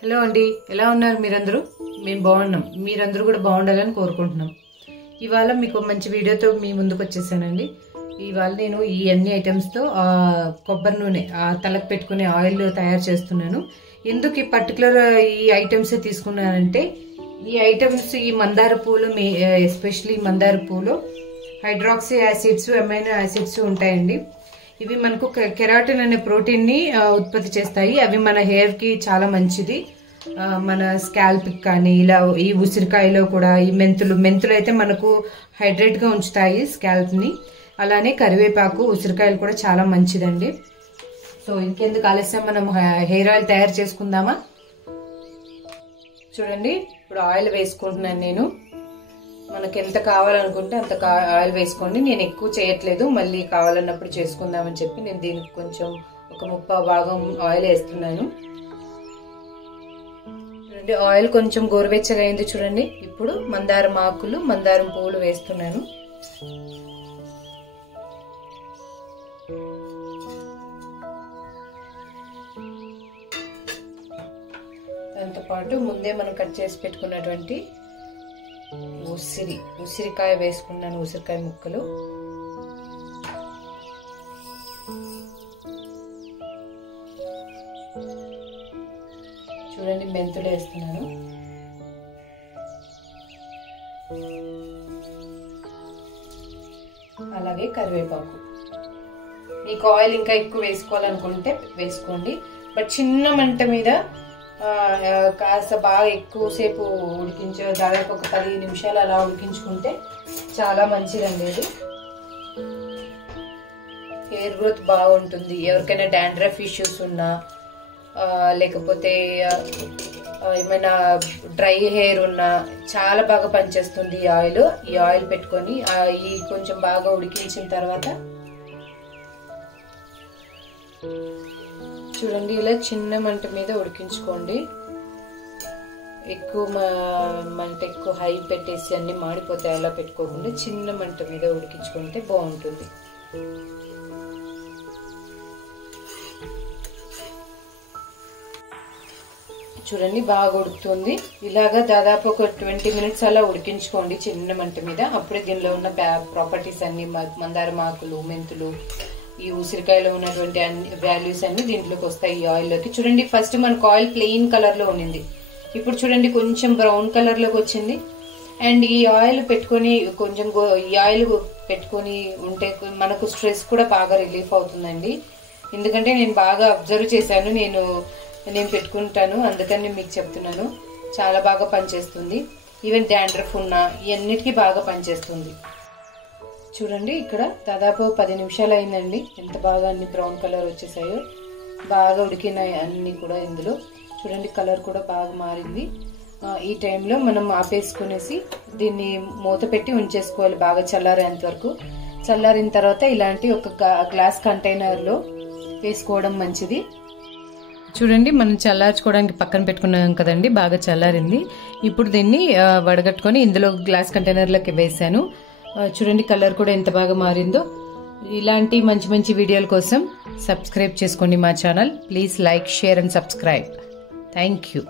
Hello అండి, ఎలా ఉన్నారు మీరందరూ? మేము బాగున్నాం. మీరందరూ కూడా బాగుండాలని కోరుకుంటున్నాం. ఇవాళ మీకు మంచి వీడియోతో మీ ముందుకు వచ్చేసానండి. ఇవాళ నేను ఈ అన్ని ఐటమ్స్తో కొబ్బరి నూనె తలకు పెట్టుకునే ఆయిల్ తయారు చేస్తున్నాను. ఎందుకు ఈ పర్టికులర్ ఈ ఐటమ్స్ తీసుకున్నానంటే, ఈ ఐటమ్స్ ఈ మందార పూలు, ఎస్పెషలీ మందార పూలు హైడ్రాక్సీ యాసిడ్స్, అమైనో యాసిడ్స్ ఉంటాయండి. ఇవి మనకు కెరాటిన్ అనే ప్రోటీన్ ని ఉత్పత్తి చేస్తాయి. అవి మన హెయిర్ కి చాలా మంచిది. మన స్కాల్ప్ కానీ, ఇలా ఈ ఉసిరికాయలో కూడా ఈ మెంతులు అయితే మనకు హైడ్రేట్ గా ఉంచుతాయి స్కాల్ప్ ని. అలానే కరివేపాకు, ఉసిరికాయలు కూడా చాలా మంచిదండి. సో ఇంకెందుకు ఆలస్యం, మనం హెయిర్ ఆయిల్ తయారు చేసుకుందామా? చూడండి, ఇప్పుడు ఆయిల్ వేసుకుంటున్నాను నేను. మనకి ఎంత కావాలనుకుంటే అంత ఆయిల్ వేసుకోండి. నేను ఎక్కువ చేయట్లేదు, మళ్ళీ కావాలన్నప్పుడు చేసుకుందామని చెప్పి నేను దీనికి కొంచెం ఒక 30 భాగం ఆయిల్ వేస్తున్నాను. చూడండి, ఆయిల్ కొంచెం గోరువెచ్చగా అయింది. చూడండి, ఇప్పుడు మందారం ఆకులు, మందారం పువ్వులు వేస్తున్నాను. దాంతో పాటు ముందే మనం కట్ చేసి పెట్టుకున్నటువంటి ఉసిరికాయ వేసుకున్నాను, ఉసిరికాయ ముక్కలు. చూడండి, మెంతులు వేస్తున్నాను. అలాగే కరివేపాకు. మీకు ఆయిల్ ఇంకా ఎక్కువ వేసుకోవాలనుకుంటే వేసుకోండి, బట్ చిన్న మంట మీద కాస్త బాగా ఎక్కువసేపు దాదాపు ఒక 10 నిమిషాలు అలా ఉడికించుకుంటే చాలా మంచిదండి. ఇది హెయిర్ గ్రోత్ బాగుంటుంది. ఎవరికైనా డాండ్రఫ్ ఇష్యూస్ ఉన్నా, లేకపోతే ఏమైనా డ్రై హెయిర్ ఉన్నా చాలా బాగా పనిచేస్తుంది ఈ ఆయిల్. ఈ ఆయిల్ పెట్టుకొని ఈ కొంచెం బాగా ఉడికించిన తర్వాత చూడండి, ఇలా చిన్న మంట మీద ఉడికించుకోండి. ఎక్కువ మంట ఎక్కువ హై పెట్టేసి అన్ని మాడిపోతాయి, అలా పెట్టుకోకుండా చిన్న మంట మీద ఉడికించుకుంటే బాగుంటుంది. చూడండి, బాగా ఉడుకుతుంది. ఇలాగా దాదాపు ఒక 20 మినిట్స్ అలా ఉడికించుకోండి చిన్న మంట మీద. అప్పుడే దీనిలో ఉన్న ప్రాపర్టీస్ అన్ని, మందారం ఆకులు, మెంతులు, ఈ ఉసిరికాయలో ఉన్నటువంటి అన్ని వాల్యూస్ అన్ని దీంట్లోకి వస్తాయి ఈ ఆయిల్లోకి. చూడండి, ఫస్ట్ మనకు ఆయిల్ ప్లెయిన్ కలర్ లో ఉండింది, ఇప్పుడు చూడండి కొంచెం బ్రౌన్ కలర్ లోకి వచ్చింది. అండ్ ఈ ఆయిల్ పెట్టుకొని కొంచెం ఈ ఆయిల్ పెట్టుకొని ఉంటే మనకు స్ట్రెస్ కూడా బాగా రిలీఫ్ అవుతుందండి. ఎందుకంటే నేను బాగా అబ్జర్వ్ చేశాను, నేను పెట్టుకుంటాను, అందుకని మీకు చెప్తున్నాను. చాలా బాగా పనిచేస్తుంది. ఈవెన్ డాండ్రఫ్ ఉన్నా ఇవన్నిటికీ బాగా పనిచేస్తుంది. చూడండి, ఇక్కడ దాదాపు 10 నిమిషాలు అయిందండి. ఎంత బాగా అన్ని బ్రౌన్ కలర్ వచ్చేసాయో, బాగా ఉడికినాయి అన్ని కూడా. ఇందులో చూడండి, కలర్ కూడా బాగా మారింది. ఈ టైంలో మనం ఆపేసుకునేసి దీన్ని మూత పెట్టి ఉంచేసుకోవాలి బాగా చల్లారేంత వరకు. చల్లారిన తర్వాత ఇలాంటి ఒక గ్లాస్ కంటైనర్ లో వేసుకోవడం మంచిది. చూడండి, మనం చల్లార్చుకోవడానికి పక్కన పెట్టుకున్నాం కదండి, బాగా చల్లారింది. ఇప్పుడు దీన్ని వడగట్టుకొని ఇందులో గ్లాస్ కంటైనర్లోకి వేసాను. చూడండి, కలర్ కూడా ఎంత బాగా మారిందో. ఇలాంటి మంచి మంచి వీడియోల కోసం సబ్స్క్రైబ్ చేసుకోండి మా channel. Please like, share and subscribe. Thank you.